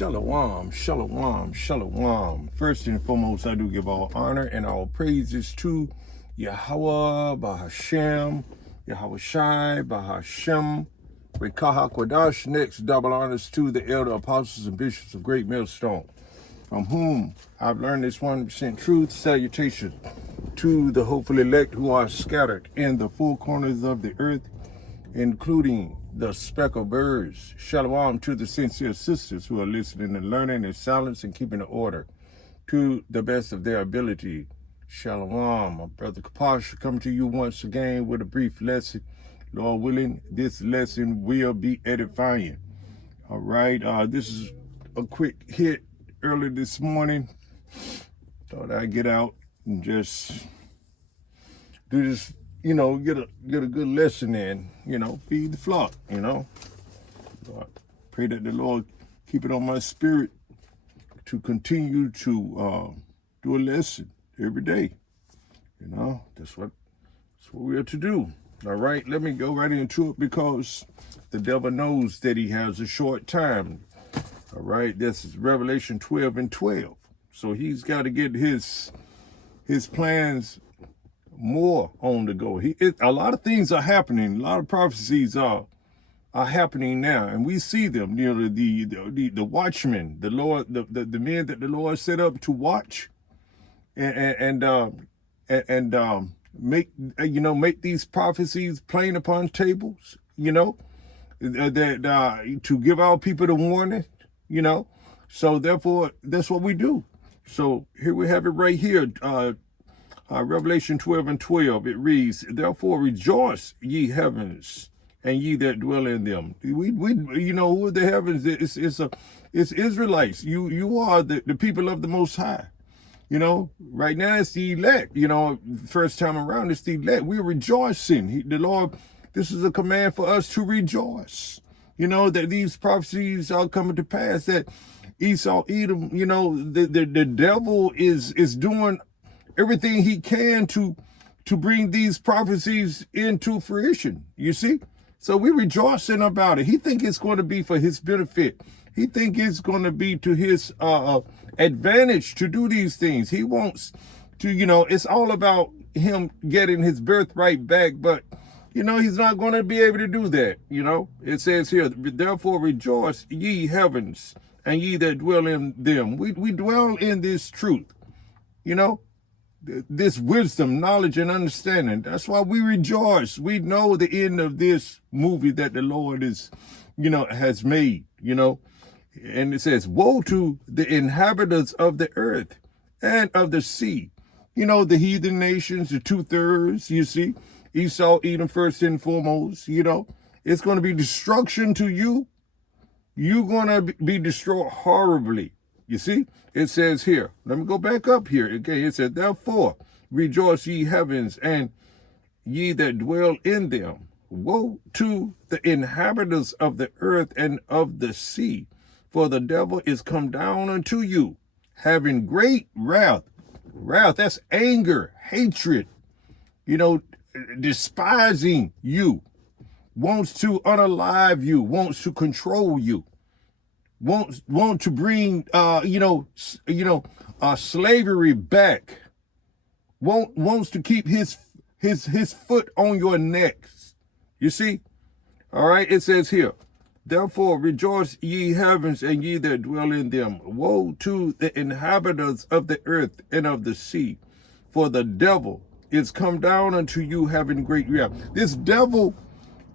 Shalom, shalom, shalom. First and foremost, I do give all honor and all praises to Yahweh, Bahashem, Yahweh Shai, Bahashem, Rekaha Kwadash. Next, double honors to the elder apostles and bishops of Great Millstone, from whom I've learned this 100% truth. Salutation to the hopeful elect who are scattered in the four corners of the earth, including the speckled birds. Shalom to the sincere sisters who are listening and learning in silence and keeping the order to the best of their ability. Shalom. My brother Kapash coming to you once again with a brief lesson. Lord willing, this lesson will be edifying. All right. This is a quick hit early this morning. Thought I'd get out and just do this, get a good lesson in, feed the flock, So I pray that the Lord keep it on my spirit to continue to do a lesson every day. That's what we are to do. All right, let me go right into it because the devil knows that he has a short time. All right, this is Revelation 12:12. So he's got to get his plans more on the go. A lot of things are happening. A lot of prophecies are happening now, and we see them. The watchmen, the Lord, the men that the Lord set up to watch, and make these prophecies plain upon tables. That to give our people the warning. So therefore, that's what we do. So here we have it right here. Revelation 12:12, it reads, "Therefore rejoice, ye heavens, and ye that dwell in them." We who are the heavens? It's Israelites. You are the people of the Most High. Right now it's the elect. First time around it's the elect. We're rejoicing. The Lord, this is a command for us to rejoice. That these prophecies are coming to pass. That Esau, Edom, the devil is doing everything he can to bring these prophecies into fruition, you see? So we're rejoicing about it. He think it's going to be for his benefit. He think it's going to be to his advantage to do these things. He wants to, it's all about him getting his birthright back, but, he's not going to be able to do that, It says here, "Therefore rejoice, ye heavens, and ye that dwell in them." We dwell in this truth, this wisdom, knowledge, and understanding. That's why we rejoice. We know the end of this movie that the Lord is, has made, And it says, "Woe to the inhabitants of the earth and of the sea." The heathen nations, the 2/3, you see. Esau, Edom first and foremost, It's going to be destruction to you. You're going to be destroyed horribly. You see, it says here, let me go back up here. Okay, it said, "Therefore rejoice, ye heavens, and ye that dwell in them. Woe to the inhabitants of the earth and of the sea, for the devil is come down unto you, having great wrath." Wrath, that's anger, hatred, despising you, wants to unalive you, wants to control you. Want to bring slavery back. Wants to keep his foot on your necks. You see? All right, it says here, "Therefore rejoice, ye heavens, and ye that dwell in them. Woe to the inhabitants of the earth and of the sea, for the devil is come down unto you, having great wrath." This devil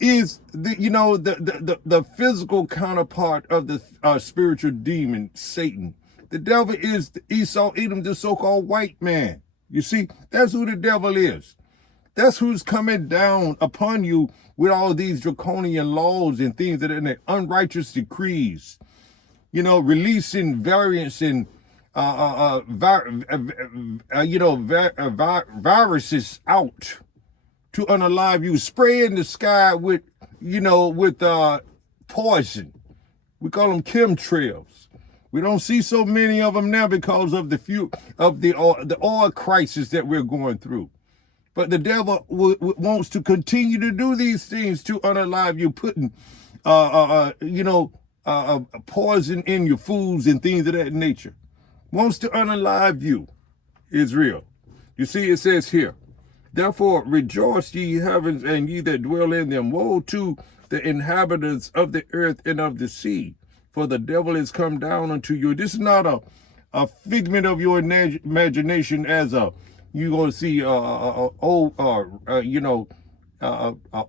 is the physical counterpart of the spiritual demon, Satan. The devil is the Esau, Edom, the so-called white man. You see, that's who the devil is. That's who's coming down upon you with all these draconian laws and things that are in the unrighteous decrees. Releasing variants and viruses out to unalive you, spraying the sky with poison. We call them chemtrails. We don't see so many of them now because of the oil crisis that we're going through. But the devil wants to continue to do these things to unalive you, putting poison in your foods and things of that nature. Wants to unalive you, Israel. You see, it says here, therefore rejoice, ye heavens, and ye that dwell in them. Woe to the inhabitants of the earth and of the sea, for the devil is come down unto you. This is not a figment of your imagination, as you're going to see old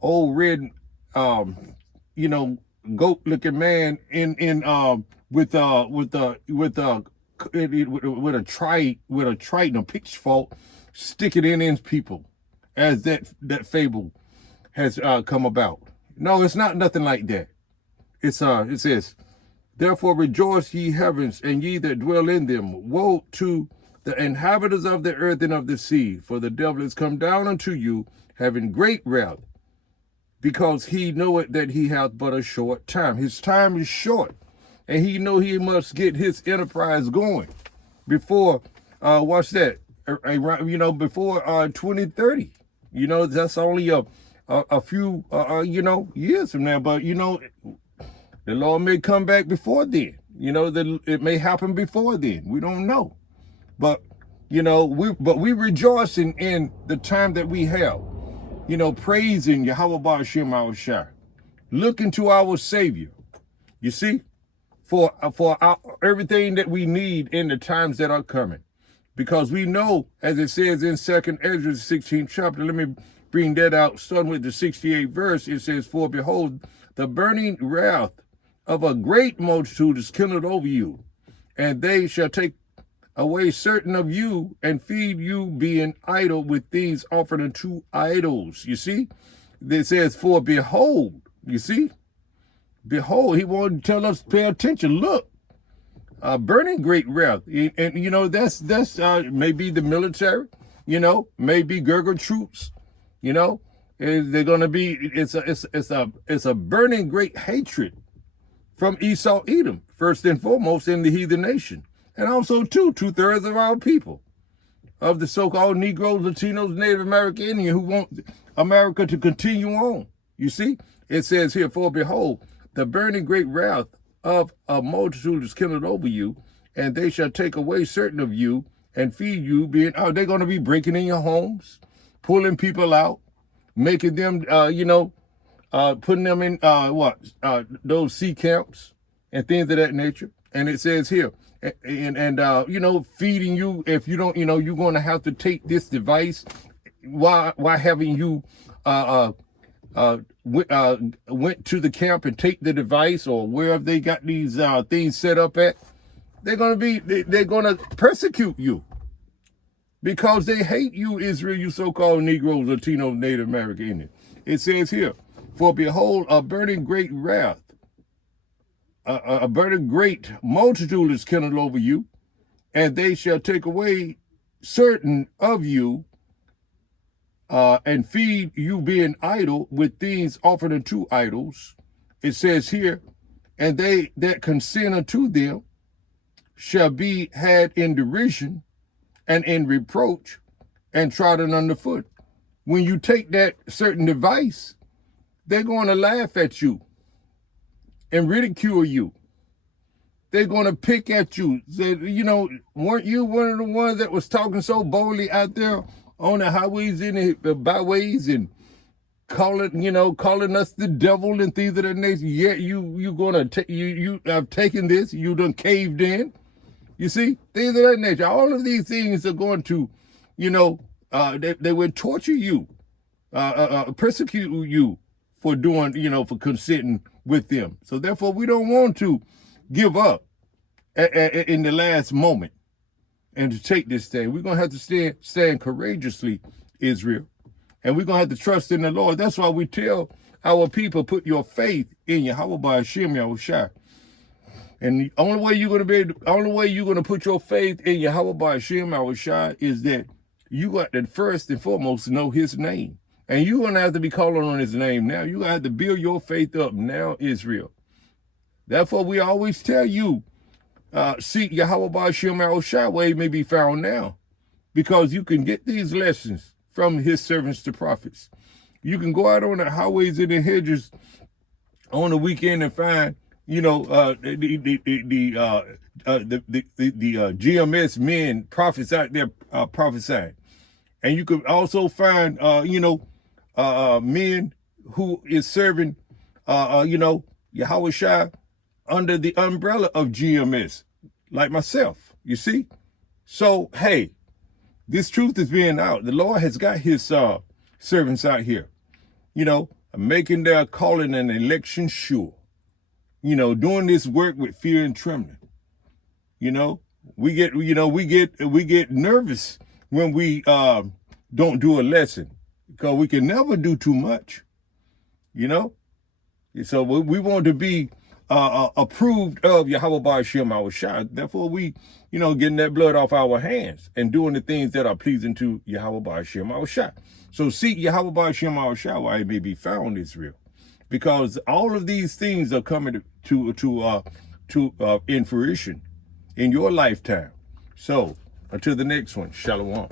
old red goat looking man with a trident, a pitchfork, sticking in people, as that fable has come about. No, it's not nothing like that. It says, therefore rejoice, ye heavens, and ye that dwell in them. Woe to the inhabitants of the earth and of the sea, for the devil is come down unto you, having great wrath, because he knoweth that he hath but a short time. His time is short, and he know he must get his enterprise going before, watch that, before 2030. That's only a few, years from now. But, the Lord may come back before then. It may happen before then. We don't know. But, we rejoicing in the time that we have. Praising Yahweh Ba'ashem Yahushua, looking to our Savior, you see, for everything that we need in the times that are coming. Because we know, as it says in 2nd Ezra 16th chapter, let me bring that out, starting with the 68th verse, it says, for behold, the burning wrath of a great multitude is kindled over you, and they shall take away certain of you and feed you, being idle with things offered unto idols. You see, it says, for behold, you see, behold, he wanted to tell us, pay attention, look, burning great wrath. And that's maybe the military, maybe Gurgur troops, they're going to be, it's a burning great hatred from Esau Edom, first and foremost in the heathen nation. And also, too, 2/3 of our people, of the so-called Negroes, Latinos, Native American Indians, who want America to continue on. You see, it says here, for behold, the burning great wrath of a multitude is kindled over you, and they shall take away certain of you and feed you, being, they're going to be breaking in your homes, pulling people out, making them, putting them in, those sea camps and things of that nature. And it says here, and feeding you, if you don't, you're going to have to take this device. Why haven't you went to the camp and take the device, or wherever they got these things set up at? They're going to persecute you because they hate you, Israel, you so-called Negroes, Latinos, Native American Indians. It says here, for behold, a burning great wrath, a burning great multitude is kindled over you, and they shall take away certain of you and feed you, being idle with things offered unto idols. It says here, and they that consent unto them shall be had in derision and in reproach and trodden underfoot. When you take that certain device, they're going to laugh at you and ridicule you. They're going to pick at you. Say, weren't you one of the ones that was talking so boldly out there on the highways and the byways and calling us the devil and things of that nature? Yet you have taken this, you done caved in. You see, things of that nature. All of these things are going to, they will torture you, persecute you for doing, for consenting with them. So therefore, we don't want to give up in the last moment and to take this thing. We're going to have to stand courageously, Israel. And we're going to have to trust in the Lord. That's why we tell our people, put your faith in Yahweh Ba'ashem Yahushua. And the only way you're going to put your faith in Yahweh Ba'ashem Yahushua is that you got to first and foremost know his name. And you're going to have to be calling on his name now. You're going to have to build your faith up now, Israel. Therefore, we always tell you, seek Yahweh Ba'ashem Yahushua where he may be found now. Because you can get these lessons from his servants, the prophets. You can go out on the highways and the hedges on the weekend and find GMS men, prophets out there prophesying. And you could also find, men who is serving, Yahweh Shai under the umbrella of GMS, like myself, you see? So, hey, this truth is being out. The Lord has got his servants out here, making their calling and election sure, doing this work with fear and trembling. We get nervous when we don't do a lesson, because we can never do too much, So we want to be approved of Yahweh Ba'ashem our Shai. Therefore, we, getting that blood off our hands and doing the things that are pleasing to Yahweh Ba'ashem our Shai. So seek Yahweh Ba'ashem our Shai while it may be found, Israel, because all of these things are coming to in fruition in your lifetime. So until the next one, Shalom.